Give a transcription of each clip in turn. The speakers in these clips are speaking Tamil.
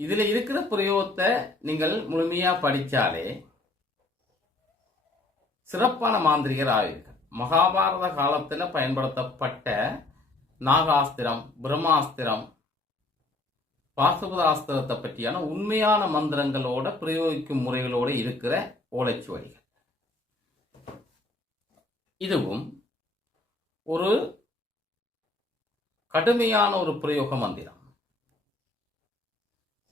இதில் இருக்கிற பிரயோகத்தை நீங்கள் முழுமையாக படித்தாலே சிறப்பான மாந்திரிகர் ஆவீர்கள். மகாபாரத காலத்தில் பயன்படுத்தப்பட்ட நாகாஸ்திரம் பிரம்மாஸ்திரம் பாசுபதாஸ்திரத்தை பற்றியான உண்மையான மந்திரங்களோட பிரயோகிக்கும் முறைகளோட இருக்கிற ஓலைச்சுவடிகள். இதுவும் ஒரு கடுமையான ஒரு பிரயோக மந்திரம்.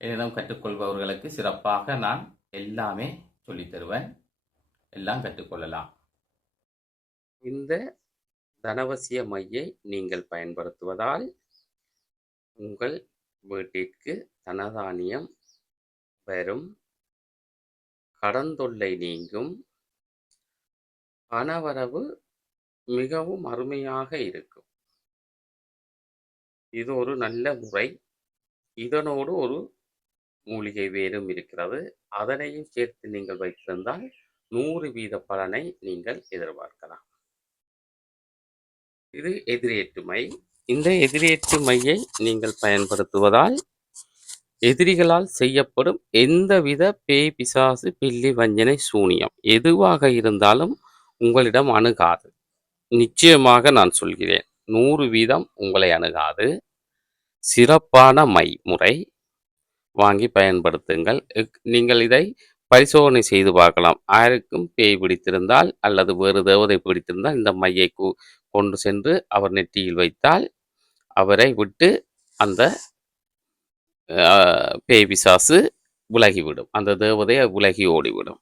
என்னிடம் கற்றுக்கொள்பவர்களுக்கு சிறப்பாக நான் எல்லாமே சொல்லித் தருவேன். எல்லாம் கற்றுக்கொள்ளலாம். இந்த தனவசிய மையை நீங்கள் பயன்படுத்துவதால் உங்கள் வீட்டிற்கு தனதானியம் வரும் கடந்தொல்லை நீங்கும். பணவரவு மிகவும் அருமையாக இருக்கும். இது ஒரு நல்ல முறை. இதனோடு ஒரு மூலிகை வேரும் இருக்கிறது. அதனையும் சேர்த்து நீங்கள் வைத்திருந்தால் நூறு வீத பலனை நீங்கள் எதிர்பார்க்கலாம். இது எதிரேற்று மை. இந்த எதிரேற்று மையை நீங்கள் பயன்படுத்துவதால் எதிரிகளால் செய்யப்படும் எந்தவித பேய் பிசாசு பில்லி வஞ்சனை சூனியம் எதுவாக இருந்தாலும் உங்களிடம் அணுகாது. நிச்சயமாக நான் சொல்கிறேன் நூறு வீதம் உங்களை அணுகாது. சிறப்பான மை முறை வாங்கி பயன்படுத்துங்கள். நீங்கள் இதை பரிசோதனை செய்து பார்க்கலாம். யாருக்கும் பேய் பிடித்திருந்தால் அல்லது வேறு தேவதை பிடித்திருந்தால் இந்த மையை கொண்டு சென்று அவர் நெற்றியில் வைத்தால் அவரை விட்டு அந்த பேய் பிசாசு விலகிவிடும். அந்த தேவதை விலகி ஓடிவிடும்.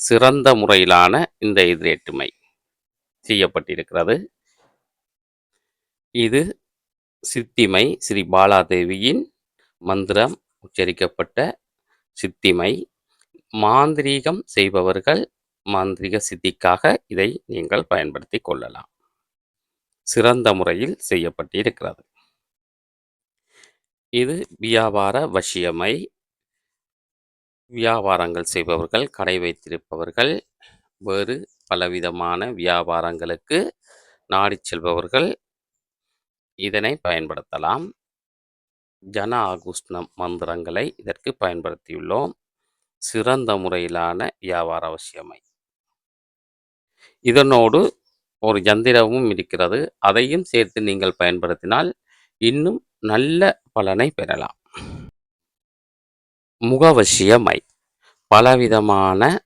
சிறந்த முறையிலான இந்த எதிரேற்றுமை செய்யப்பட்டிருக்கிறது. இது சித்திமை ஸ்ரீ பாலாதேவியின் மந்திரம். உச்சரிக்கப்பட்ட சித்திமை. மாந்திரீகம் செய்பவர்கள் மாந்திரிக சித்திக்காக இதை நீங்கள் பயன்படுத்தி கொள்ளலாம். சிறந்த முறையில் செய்யப்பட்டிருக்கிறது. இது வியாபார வசியமை. வியாபாரங்கள் செய்பவர்கள் கடை வைத்திருப்பவர்கள் வேறு பலவிதமான வியாபாரங்களுக்கு நாடி செல்பவர்கள். இதனை பயன்படுத்தலாம். ஜன ஆகுஷ்ண மந்திரங்களை இதற்கு பயன்படுத்தியுள்ளோம். சிறந்த முறையிலான வியாபார அவசியமை. இதனோடு ஒரு யந்திரமும் இருக்கிறது. அதையும் சேர்த்து நீங்கள் பயன்படுத்தினால் இன்னும் நல்ல பலனை பெறலாம். முகவசியமை. பலவிதமான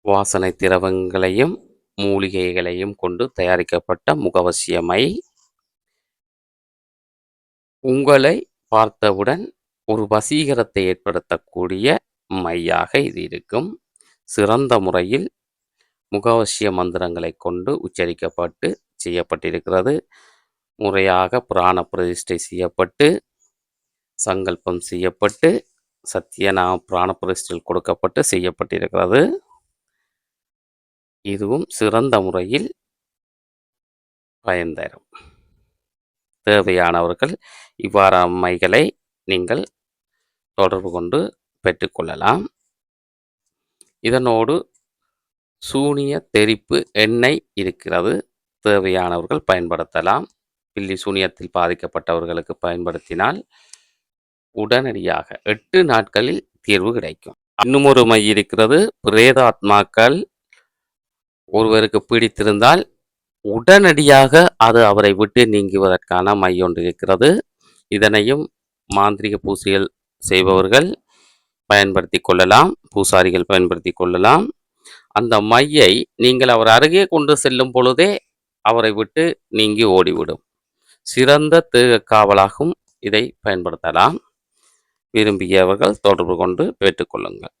வாசனை திரவங்களையும் மூலிகைகளையும் கொண்டு தயாரிக்கப்பட்ட முகவசியமை. உங்களை பார்த்தவுடன் ஒரு வசீகரத்தை ஏற்படுத்தக்கூடிய மையாக இது இருக்கும். சிறந்த முறையில் முகவசிய மந்திரங்களை கொண்டு உச்சரிக்கப்பட்டு செய்யப்பட்டிருக்கிறது. முறையாக புராண பிரதிஷ்டை செய்யப்பட்டு சங்கல்பம் செய்யப்பட்டு சத்தியநாம புராண பிரதிஷ்டையில் கொடுக்கப்பட்டு செய்யப்பட்டிருக்கிறது. இதுவும் சிறந்த முறையில் பயன் தரும். தேவையானவர்கள் இவ்வாறு நீங்கள் தொடர்பு கொண்டு பெற்றுக்கொள்ளலாம். இதனோடு சூனிய தெறிப்பு எண்ணெய் இருக்கிறது. தேவையானவர்கள் பயன்படுத்தலாம். பில்லி சூனியத்தில் பாதிக்கப்பட்டவர்களுக்கு பயன்படுத்தினால் உடனடியாக எட்டு நாட்களில் தீர்வு கிடைக்கும். இன்னும் ஒரு மை இருக்கிறது. பிரேதாத்மாக்கள் ஒருவருக்கு பிடித்திருந்தால் உடனடியாக அது அவரை விட்டு நீங்குவதற்கான மையொன்று இருக்கிறது. இதனையும் மாந்திரிக பூசிகள் செய்பவர்கள் பயன்படுத்தி கொள்ளலாம் பூசாரிகள் பயன்படுத்தி கொள்ளலாம். அந்த மையை நீங்கள் அவர் அருகே கொண்டு செல்லும் பொழுதே அவரை விட்டு நீங்கி ஓடிவிடும். சிறந்த தேக காவலாகவும் இதை பயன்படுத்தலாம். விரும்பியவர்கள் தொடர்பு கொண்டு பெற்றுக்கொள்ளுங்கள்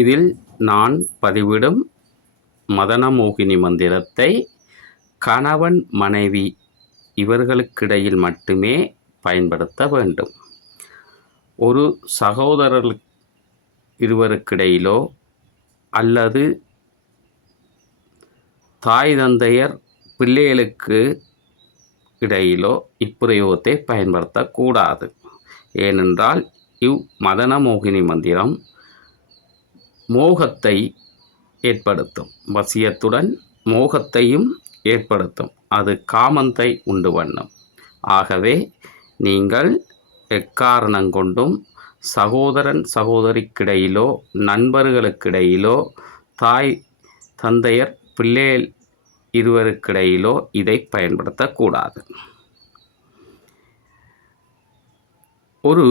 இதில் நான் பதிவிடும் மதனமோகினி மந்திரத்தை கணவன் மனைவி இவர்களுக்கிடையில் மட்டுமே பயன்படுத்த வேண்டும். ஒரு சகோதரர் இருவருக்கிடையிலோ அல்லது தாய் தந்தையர் பிள்ளைகளுக்கு இடையிலோ இப்பிரயோகத்தை பயன்படுத்தக்கூடாது. ஏனென்றால் இவ் மதனமோகினி மந்திரம் மோகத்தை ஏற்படுத்தும். வசியத்துடன் மோகத்தையும் ஏற்படுத்தும். அது காமந்தை உண்டு வண்ணும். ஆகவே நீங்கள் எக்காரணங்கொண்டும் சகோதரன் சகோதரிக்கிடையிலோ நண்பர்களுக்கிடையிலோ தாய் தந்தையர் பிள்ளைகள் இருவருக்கிடையிலோ இதை பயன்படுத்தக்கூடாது. ஒரு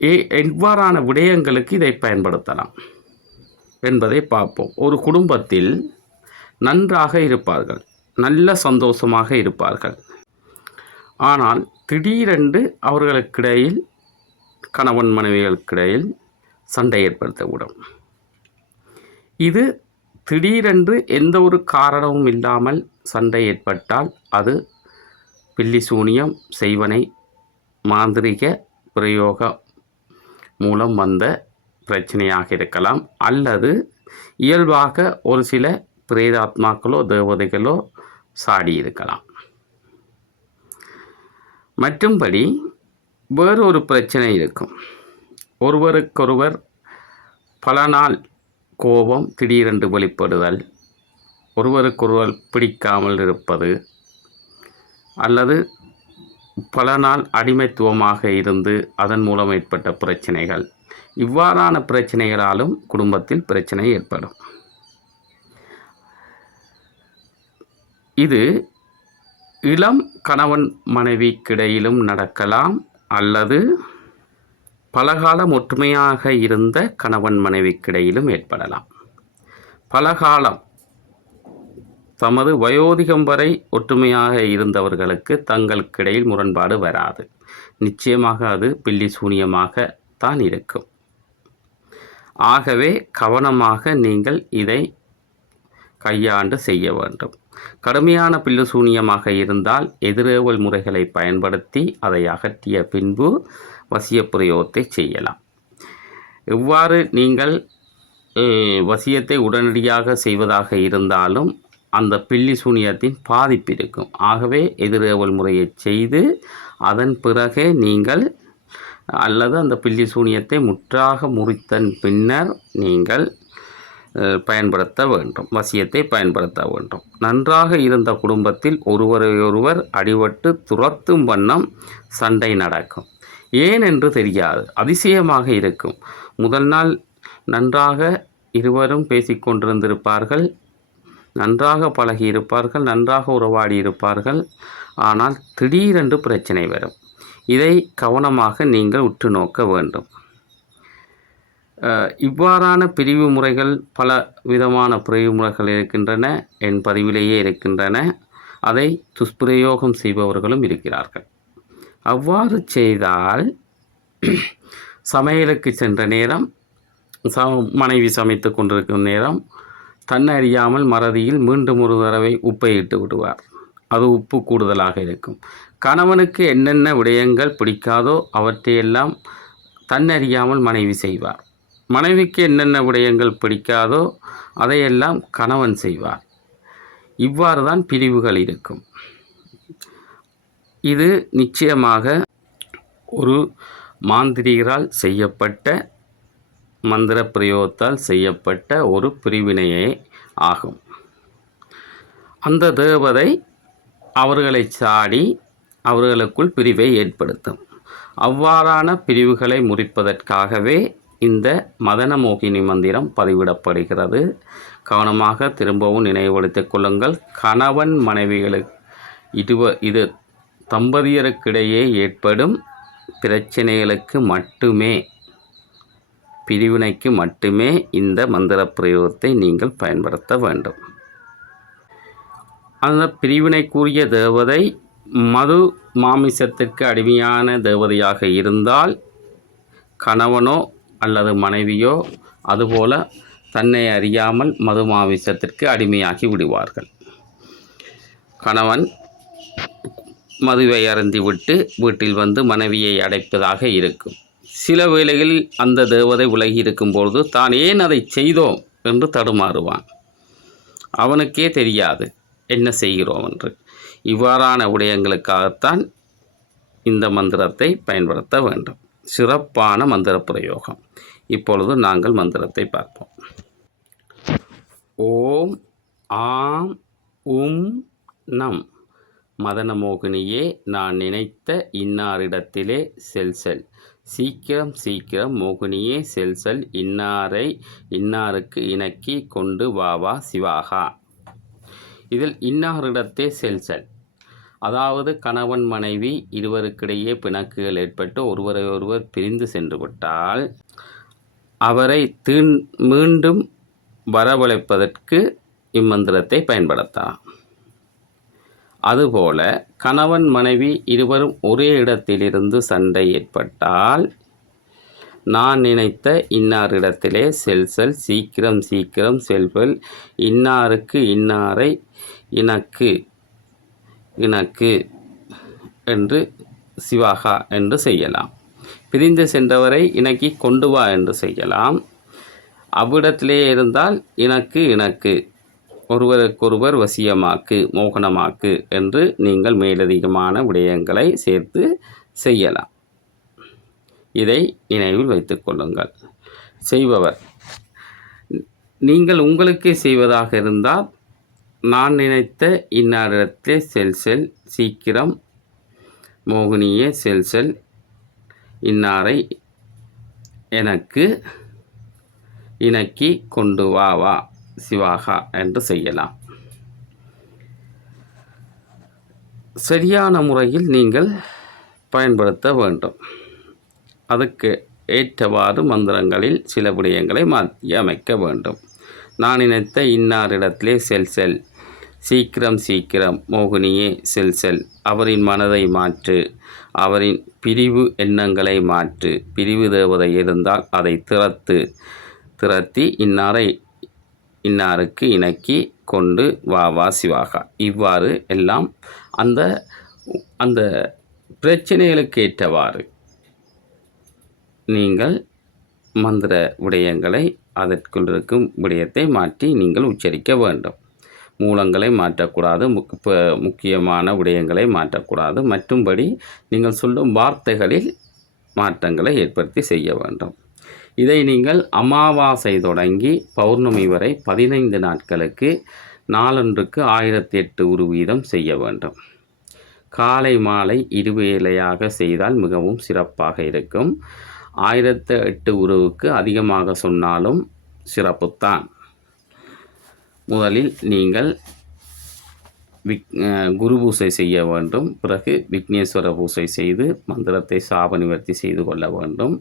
எ- எவ்வாறான விடயங்களுக்கு இதை பயன்படுத்தலாம் என்பதை பார்ப்போம். ஒரு குடும்பத்தில் நன்றாக இருப்பார்கள் நல்ல சந்தோஷமாக இருப்பார்கள். ஆனால் திடீரென்று அவர்களுக்கிடையில் கணவன் மனைவிகளுக்கிடையில் சண்டை ஏற்படுத்தக்கூடும் இது திடீரென்று எந்த ஒரு காரணமும் இல்லாமல் சண்டை ஏற்பட்டால் அது பில்லி சூனியம் செய்வனை மாந்திரிக பிரயோக மூலம் வந்த பிரச்சனையாக இருக்கலாம். அல்லது இயல்பாக ஒரு சில பிரேதாத்மாக்களோ தேவதைகளோ சாடி இருக்கலாம். மற்றும்படி வேறொரு பிரச்சனை இருக்கும். ஒருவருக்கொருவர் பல நாள் கோபம் திடீரென்று வெளிப்படுதல். ஒருவருக்கொருவர் பிடிக்காமல் இருப்பது. அல்லது பல நாள் அடிமைத்துவமாக இருந்து அதன் மூலம் ஏற்பட்ட பிரச்சனைகள். இவ்வாறான பிரச்சனைகளாலும் குடும்பத்தில் பிரச்சனை ஏற்படும். இது இளம் கணவன் மனைவிக்கிடையிலும் நடக்கலாம் அல்லது பலகாலம் ஒற்றுமையாக இருந்த கணவன் மனைவிக்கிடையிலும் ஏற்படலாம். பலகாலம் தமது வயோதிகம் வரை ஒற்றுமையாக இருந்தவர்களுக்கு தங்களுக்கிடையில் முரண்பாடு வராது. நிச்சயமாக அது பில்லி சூனியமாக தான் இருக்கும். ஆகவே கவனமாக நீங்கள் இதை கையாண்டு செய்ய வேண்டும். கடுமையான பில்லு சூனியமாக இருந்தால் எதிரேவல் முறைகளை பயன்படுத்தி அதை அகற்றிய பின்பு வசிய பிரயோகத்தை செய்யலாம். இவ்வாறு நீங்கள் வசியத்தை உடனடியாக செய்வதாக இருந்தாலும் அந்த பில்லி சூனியத்தின் பாதிப்பு இருக்கும். ஆகவே எதிரேவல் முறையை செய்து அதன் பிறகே நீங்கள் அல்லது அந்த பில்லி சூனியத்தை முற்றாக முறித்தன் பின்னர் நீங்கள் பயன்படுத்த வேண்டும். வசியத்தை பயன்படுத்த வேண்டும். நன்றாக இருந்த குடும்பத்தில் ஒருவரையொருவர் அடிபட்டு துரத்தும் வண்ணம் சண்டை நடக்கும். ஏன் என்று தெரியாது. அதிசயமாக இருக்கும். முதல் நாள் நன்றாக இருவரும் பேசிக்கொண்டிருந்திருப்பார்கள். நன்றாக பழகி இருப்பார்கள் நன்றாக உறவாடி இருப்பார்கள். ஆனால் திடீரென்று பிரச்சனை வரும். இதை கவனமாக நீங்கள் உற்று நோக்க வேண்டும். இவ்வாறான பிரிவு முறைகள் பல விதமான பிரிவு முறைகள் இருக்கின்றன. என் பதிவிலேயே இருக்கின்றன. அதை துஷ்பிரயோகம் செய்பவர்களும் இருக்கிறார்கள். அவ்வாறு செய்தால் சமையலுக்கு சென்ற நேரம் ச மனைவி சமைத்து கொண்டிருக்கும் நேரம் தன்னை அறியாமல் மறதியில் மீண்டும் ஒரு தடவை உப்பை இட்டு விடுவார். அது உப்பு கூடுதலாக இருக்கும். கணவனுக்கு என்னென்ன விடயங்கள் பிடிக்காதோ அவற்றையெல்லாம் தன்னறியாமல் மனைவி செய்வார். மனைவிக்கு என்னென்ன விடயங்கள் பிடிக்காதோ அதையெல்லாம் கணவன் செய்வார். இவ்வாறு தான் பிரிவுகள் இருக்கும். இது நிச்சயமாக ஒரு மாந்திரிகரால் செய்யப்பட்ட மந்திர பிரயோகத்தால் செய்யப்பட்ட ஒரு பிரிவினையே ஆகும். அந்த தேவதை அவர்களை சாடி அவர்களுக்குள் பிரிவை ஏற்படுத்தும். அவ்வாறான பிரிவுகளை முறிப்பதற்காகவே இந்த மதனமோகினி மந்திரம் பதிவிடப்படுகிறது. கவனமாக திரும்பவும் நினைவுபடுத்திக் கொள்ளுங்கள். கணவன் மனைவிகளுக்கு இதுவ இது தம்பதியருக்கிடையே ஏற்படும் பிரச்சனைகளுக்கு மட்டுமே பிரிவினைக்கு மட்டுமே இந்த மந்திர பிரயோகத்தை நீங்கள் பயன்படுத்த வேண்டும். அந்த பிரிவினைக்குரிய தேவதை மது மாமிசத்திற்கு அடிமையான தேவதையாக இருந்தால் கணவனோ அல்லது மனைவியோ அதுபோல தன்னை அறியாமல் மது மாமிசத்திற்கு அடிமையாகி விடுவார்கள். கணவன் மதுவை அருந்திவிட்டு வீட்டில் வந்து மனைவியை அடைப்பதாக இருக்கும். சில வேளைகளில் அந்த தேவதை விலகி இருக்கும்பொழுது தான் ஏன் அதை செய்தோம் என்று தடுமாறுவான். அவனுக்கே தெரியாது என்ன செய்கிறோம் என்று. இவ்வாறான விடயங்களுக்காகத்தான் இந்த மந்திரத்தை பயன்படுத்த வேண்டும். சிறப்பான மந்திர பிரயோகம். இப்பொழுது நாங்கள் மந்திரத்தை பார்ப்போம். ஓம் ஆம் உம் நம். மதனமோகினியே நான் நினைத்த இன்னாரிடத்திலே செல் செல். சீக்கிரம் சீக்கிரம் மோகினியே செல் செல் இன்னாரை இன்னாருக்கு இணக்கி கொண்டு வா வா சிவாகா. இதில் இன்னாரிடத்தே செல் செல். அதாவது கணவன் மனைவி இருவருக்கிடையே பிணக்குகள் ஏற்பட்டு ஒருவரை ஒருவர் பிரிந்து சென்று விட்டால் அவரை தீண் மீண்டும் வரவழைப்பதற்கு இம்மந்திரத்தை பயன்படுத்தலாம். அதுபோல கணவன் மனைவி இருவரும் ஒரே இடத்திலிருந்து சண்டை ஏற்பட்டால் நான் நினைத்த இன்னாரிடத்திலே செல் செல் சீக்கிரம் சீக்கிரம் செல்வல் இன்னாருக்கு இன்னாரை இனக்கு இனக்கு என்று சிவாகா என்று செய்யலாம். பிரிந்து சென்றவரை இணக்கி கொண்டு வா என்று செய்யலாம். அவ்விடத்திலே இருந்தால் இனக்கு இனக்கு ஒருவருக்கொருவர் வசியமாக்கு மோகனமாக்கு என்று நீங்கள் மேலதிகமான விடயங்களை சேர்த்து செய்யலாம். இதை நினைவில் வைத்துக்கொள்ளுங்கள் செய்பவர் நீங்கள் உங்களுக்கே செய்வதாக இருந்தால் நான் நினைத்த இன்னாரிடத்தே செல் செல் சீக்கிரம் மோகினியே செல் செல் இன்னாரை எனக்கு இணக்கி கொண்டு வா வா. சிவாகா என்று செய்யலாம். சரியான முறையில் நீங்கள் பயன்படுத்த வேண்டும். அதுக்கு ஏற்றவாறு மந்திரங்களில் சில விடயங்களை மாற்றி அமைக்க வேண்டும். நான் நினைத்த இன்னாரிடத்திலே செல் செல். சீக்கிரம் சீக்கிரம். மோகினியே செல் செல். அவரின் மனதை மாற்று. அவரின் பிரிவு எண்ணங்களை மாற்று. பிரிவு தேவதை இருந்தால் அதை திறத்து திறத்தி இன்னாரை இன்னாருக்கு இணக்கி கொண்டு வா வா சிவாகா. இவ்வாறு எல்லாம் அந்த அந்த பிரச்சனைகளுக்கு ஏற்றவாறு நீங்கள் மந்திர விடயங்களை அதற்குள் இருக்கும் விடயத்தை மாற்றி நீங்கள் உச்சரிக்க வேண்டும். மூலங்களை மாற்றக்கூடாது முக் இப்போ முக்கியமான விடயங்களை மாற்றக்கூடாது. மற்றும்படி நீங்கள் சொல்லும் வார்த்தைகளில் மாற்றங்களை ஏற்படுத்தி செய்ய வேண்டும். இதை நீங்கள் அமாவாசை தொடங்கி பௌர்ணமி வரை பதினைந்து நாட்களுக்கு நாளொன்றுக்கு ஆயிரத்தி எட்டு உரு வீதம் செய்ய வேண்டும். காலை மாலை இருவேளையாக செய்தால் மிகவும் சிறப்பாக இருக்கும். ஆயிரத்து எட்டு உருவுக்கு அதிகமாக சொன்னாலும் சிறப்புத்தான். முதலில் நீங்கள் விக் குரு பூசை செய்ய வேண்டும். பிறகு விக்னேஸ்வர பூசை செய்து மந்திரத்தை சாப நிவர்த்தி செய்து கொள்ள வேண்டும்.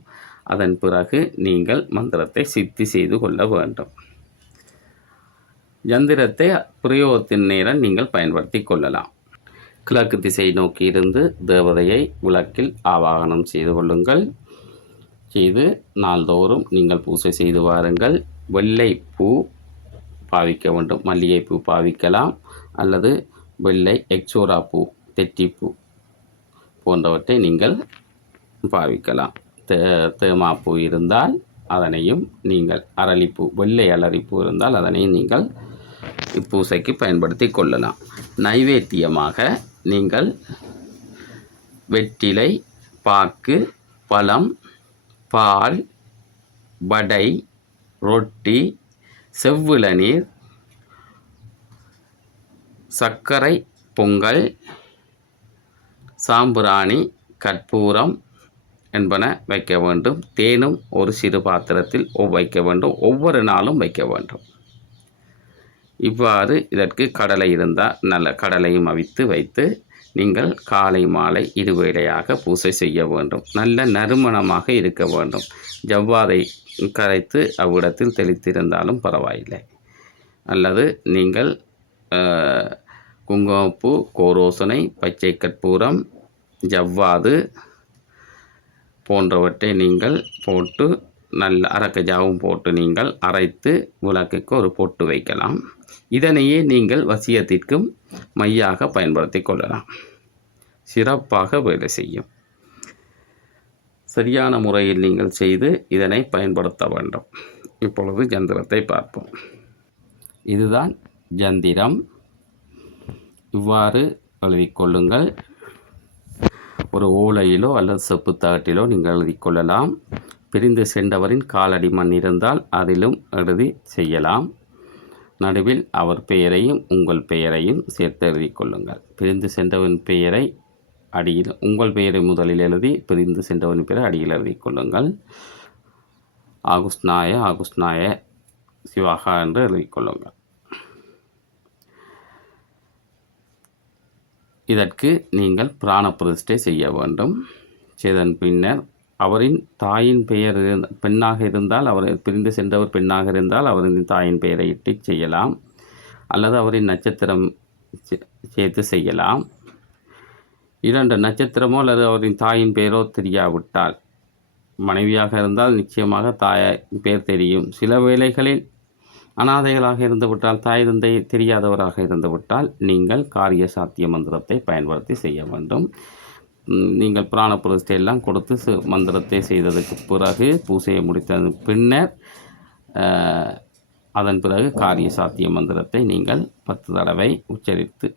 அதன் பிறகு நீங்கள் மந்திரத்தை சித்தி செய்து கொள்ள வேண்டும். யந்திரத்தை பிரயோகத்தின் நேரம் நீங்கள் பயன்படுத்தி கொள்ளலாம். கிழக்கு திசை நோக்கி இருந்து தேவதையை விளக்கில் ஆவாகனம் செய்து கொள்ளுங்கள். செய்து நாள்தோறும் நீங்கள் பூசை செய்து வாருங்கள். வெள்ளை பூ பாவிக்க வேண்டும். மல்லிகைப்பூ பாவிக்கலாம். அல்லது வெள்ளை எக்ஸோரா பூ தெட்டிப்பூ போன்றவற்றை நீங்கள் பாவிக்கலாம். தே தேமாப்பூ இருந்தால் அதனையும் நீங்கள் அரளிப்பூ வெள்ளை அலரிப்பூ இருந்தால் அதனையும் நீங்கள் இப்பூசைக்கு பயன்படுத்தி கொள்ளலாம். நைவேத்தியமாக நீங்கள் வெற்றிலை பாக்கு பழம் பால் வடை ரொட்டி செவ்விளநீர் சர்க்கரை பொங்கல் சாம்பிராணி கற்பூரம் என்பன வைக்க வேண்டும். தேனும் ஒரு சிறு பாத்திரத்தில் வைக்க வேண்டும். ஒவ்வொரு நாளும் வைக்க வேண்டும். இவ்வாறு இதற்கு கடலை இருந்தால் நல்ல கடலையும் அவித்து வைத்து நீங்கள் காலை மாலை இருவேளையாக பூசை செய்ய வேண்டும். நல்ல நறுமணமாக இருக்க வேண்டும். ஜவ்வாதை கரைத்து அவ்விடத்தில் தெளித்திருந்தாலும் பரவாயில்லை. அல்லது நீங்கள் குங்குமப்பூ கோரோசனை பச்சை கற்பூரம் ஜவ்வாது போன்றவற்றை நீங்கள் போட்டு நல்ல அரக்கஜாவும் போட்டு நீங்கள் அரைத்து விளக்குக்கு ஒரு பொட்டு வைக்கலாம். இதனையே நீங்கள் வசியத்திற்கும் மையாக பயன்படுத்தி கொள்ளலாம். சிறப்பாக வேலை செய்யும். சரியான முறையில் நீங்கள் செய்து இதனை பயன்படுத்த வேண்டும். இப்பொழுது ஜந்திரத்தை பார்ப்போம். இதுதான் ஜந்திரம் இவ்வாறு எழுதிக்கொள்ளுங்கள் ஒரு ஓலையிலோ அல்லது செப்பு தகட்டிலோ நீங்கள் எழுதிக்கொள்ளலாம் பிரிந்து சென்றவரின் காலடி மண் இருந்தால் அதிலும் எழுதி செய்யலாம். நடுவில் அவர் பெயரையும் உங்கள் பெயரையும் சேர்த்து எழுதி கொள்ளுங்கள். பிரிந்து சென்றவன் பெயரை அடியில் உங்கள் பெயரை முதலில் எழுதி பிரிந்து சென்றவன் பெயரை அடியில் எழுதி கொள்ளுங்கள். ஆகுஸ்நாய ஆகுஸ்நாய சிவாகா என்று எழுதிக் கொள்ளுங்கள். இதற்கு நீங்கள் பிராண பிரதிஷ்டை செய்ய வேண்டும். செய்தன் பின்னர் அவரின் தாயின் பெயர் பெண்ணாக இருந்தால் அவர் பிரிந்து சென்றவர் பெண்ணாக இருந்தால் அவரின் தாயின் பெயரை இட்டு செய்யலாம். அல்லது அவரின் நட்சத்திரம் சே- சேர்த்து செய்யலாம். இரண்டு நட்சத்திரமோ அல்லது அவரின் தாயின் பெயரோ தெரியாவிட்டால் மனைவியாக இருந்தால் நிச்சயமாக தாய் பேர் தெரியும். சில வேளைகளில் அனாதைகளாக இருந்துவிட்டால் தாய் தந்தை தெரியாதவராக இருந்துவிட்டால் நீங்கள் காரிய சாத்திய மந்திரத்தை பயன்படுத்தி செய்ய வேண்டும். நீங்கள் பிராண பிரதிஷ்டை எல்லாம் கொடுத்து மந்திரத்தை செய்ததுக்கு பிறகு பூசையை முடித்த பின்னர் அதன் பிறகு காரிய சாத்திய மந்திரத்தை நீங்கள் பத்து தடவை உச்சரித்து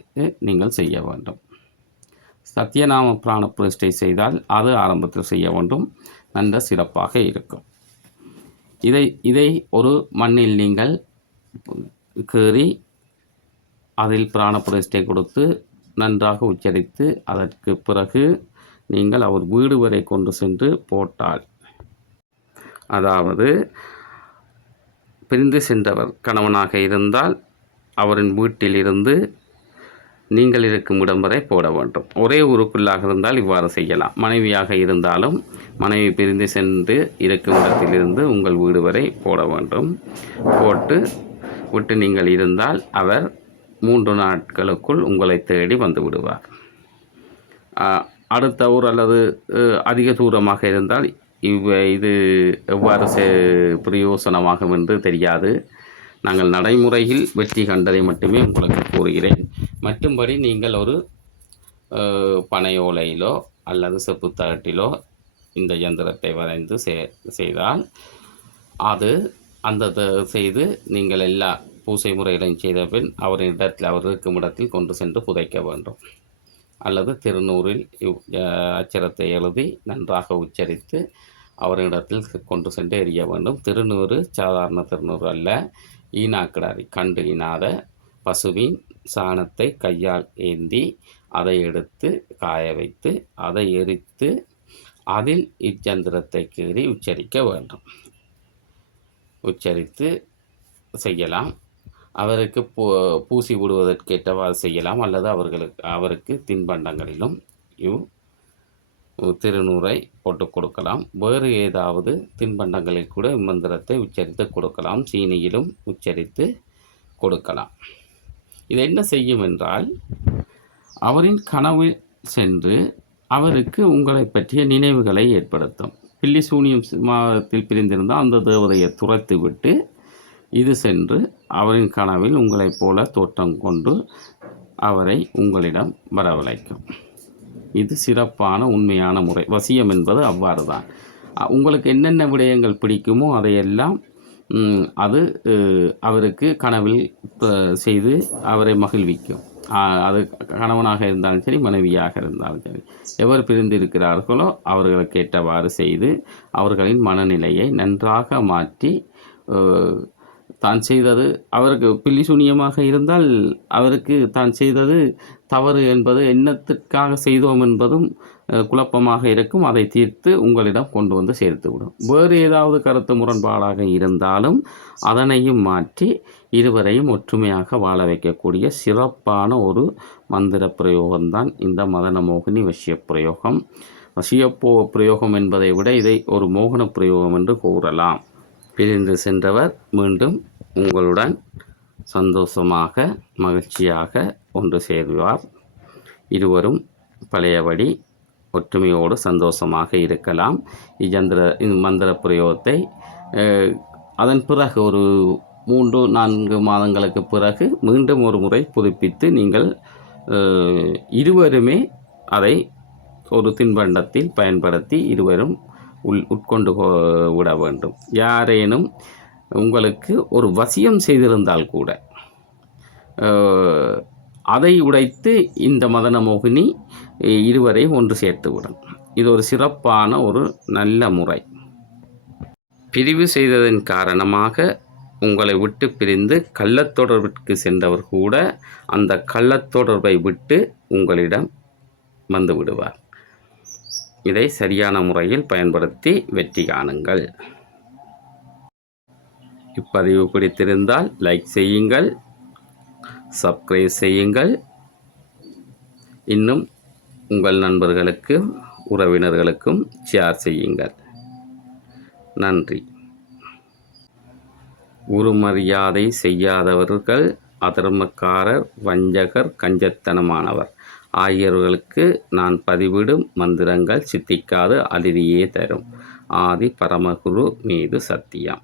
நீங்கள் செய்ய வேண்டும். சத்தியநாம பிராண பிரதிஷ்டை செய்தால் அது ஆரம்பத்தில் செய்ய வேண்டும். நல்ல சிறப்பாக இருக்கும். இதை இதை ஒரு மண்ணில் நீங்கள் கீறி அதில் பிராணப்பிரதிஷ்டை கொடுத்து நன்றாக உச்சரித்து அதற்கு பிறகு நீங்கள் அவர் வீடு வரை கொண்டு சென்று போட்டால் அதாவது பிரிந்து சென்றவர் கணவனாக இருந்தால் அவரின் வீட்டிலிருந்து நீங்கள் இருக்கும் இடம் வரை போட வேண்டும். ஒரே ஊருக்குள்ளாக இருந்தால் இவ்வாறு செய்யலாம். மனைவியாக இருந்தாலும் மனைவி பிரிந்து சென்று இருக்கும் இடத்திலிருந்து உங்கள் வீடு வரை போட வேண்டும். போட்டு விட்டு நீங்கள் இருந்தால் அவர் மூன்று நாட்களுக்குள் உங்களை தேடி வந்து விடுவார். அடுத்த ஊர் அல்லது அதிக தூரமாக இருந்தால் இவ் இது எவ்வாறு பிரயோசனமாகும் என்று தெரியாது. நாங்கள் நடைமுறையில் வெற்றி கண்டதை மட்டுமே உங்களுக்கு கூறுகிறேன். மற்றும்படி நீங்கள் ஒரு பனையோலையிலோ அல்லது செப்புத்தகட்டிலோ இந்த இயந்திரத்தை வரைந்து செய்தால் அது அந்த த- செய்து நீங்கள் எல்லா பூசை முறைகளையும் செய்த பின் அவரின் இடத்தில் அவர் இருக்கும் இடத்தில் கொண்டு சென்று புதைக்க வேண்டும். அல்லது திருநூறில் அச்சரத்தை எழுதி நன்றாக உச்சரித்து அவரிடத்தில் கொண்டு சென்று எறிய வேண்டும். திருநூறு சாதாரண திருநூறு அல்ல. ஈனாக்கிடாரி கண்டு இனாத பசுவின் சாணத்தை கையால் ஏந்தி அதை எடுத்து காய வைத்து அதை எரித்து அதில் இச்சந்திரத்தை கீறி உச்சரிக்க வேண்டும். உச்சரித்து செய்யலாம். அவருக்கு பூ பூசி விடுவதற்கேற்றவாறு செய்யலாம். அல்லது அவர்களுக்கு அவருக்கு தின்பண்டங்களிலும் இவ் திருநூறை போட்டு கொடுக்கலாம். வேறு ஏதாவது தின்பண்டங்களில் கூட இம்மந்திரத்தை உச்சரித்து கொடுக்கலாம். சீனியிலும் உச்சரித்து கொடுக்கலாம். இது என்ன செய்யும் என்றால் அவரின் கனவில் சென்று அவருக்கு உங்களை பற்றிய நினைவுகளை ஏற்படுத்தும். பில்லிசூனியம் மாதத்தில் பிரிந்திருந்தால் அந்த தேவதையை துரத்து விட்டு இது சென்று அவரின் கனவில் உங்களைப் போல தோற்றம் கொண்டு அவரை உங்களிடம் வரவழைக்கும். இது சிறப்பான உண்மையான முறை. வசியம் என்பது அவ்வாறு தான் உங்களுக்கு என்னென்ன விடயங்கள் பிடிக்குமோ அதையெல்லாம் அது அவருக்கு கனவில் செய்து அவரை மகிழ்விக்கும். அது கணவனாக இருந்தாலும் சரி மனைவியாக இருந்தாலும் சரி. எவர் பிரிந்து இருக்கிறார்களோ அவர்களுக்கு ஏற்றவாறு செய்து அவர்களின் மனநிலையை நன்றாக மாற்றி தான் செய்தது. அவருக்கு பில்லி சூனியமாக இருந்தால் அவருக்கு தான் செய்தது தவறு என்பது என்னத்துக்காக செய்தோம் என்பதும் குழப்பமாக இருக்கும். அதை தீர்த்து உங்களிடம் கொண்டு வந்து சேர்த்து விடும் வேறு ஏதாவது கருத்து முரண்பாடாக இருந்தாலும் அதனையும் மாற்றி இருவரையும் ஒற்றுமையாக வாழ வைக்கக்கூடிய சிறப்பான ஒரு மந்திர பிரயோகம்தான் இந்த மதனமோகினி வசிய பிரயோகம். வசியப்போ பிரயோகம் என்பதை விட இதை ஒரு மோகன பிரயோகம் என்று கூறலாம். பிரிந்து சென்றவர் மீண்டும் உங்களுடன் சந்தோஷமாக மகிழ்ச்சியாக ஒன்று சேர்வார். இருவரும் பழையபடி ஒற்றுமையோடு சந்தோஷமாக இருக்கலாம். இயந்திர மந்திர பிரயோகத்தை அதன் பிறகு ஒரு மூன்று நான்கு மாதங்களுக்கு பிறகு மீண்டும் ஒரு முறை புதுப்பித்து நீங்கள் இருவருமே அதை ஒரு தின்பண்டத்தில் பயன்படுத்தி இருவரும் உள் உட்கொண்டு விட வேண்டும். யாரேனும் உங்களுக்கு ஒரு வசியம் செய்திருந்தால் கூட அதை உடைத்து இந்த மதனமோகினி மோகினி இருவரை ஒன்று சேர்த்துவிடும். இது ஒரு சிறப்பான ஒரு நல்ல முறை. பிரிவு செய்ததன் காரணமாக உங்களை விட்டு பிரிந்து கள்ளத்தொடர்பிற்கு சென்றவர் கூட அந்த கள்ளத்தொடர்பை விட்டு உங்களிடம் வந்து விடுவார் இதை சரியான முறையில் பயன்படுத்தி வெற்றி காணுங்கள். இப்பதிவு பிடித்திருந்தால் லைக் செய்யுங்கள் சப்ஸ்கிரைப் செய்யுங்கள். இன்னும் உங்கள் நண்பர்களுக்கு உறவினர்களுக்கும் ஷேர் செய்யுங்கள். நன்றி. உருமரியாதை செய்யாதவர்கள் அதர்மக்காரர் வஞ்சகர் கஞ்சத்தனமானவர். ஆகியவர்களுக்கு நான் பதிவிடும் மந்திரங்கள் சித்திக்காது அதிரியே தரும். ஆதி பரமகுரு மீது சத்தியம்.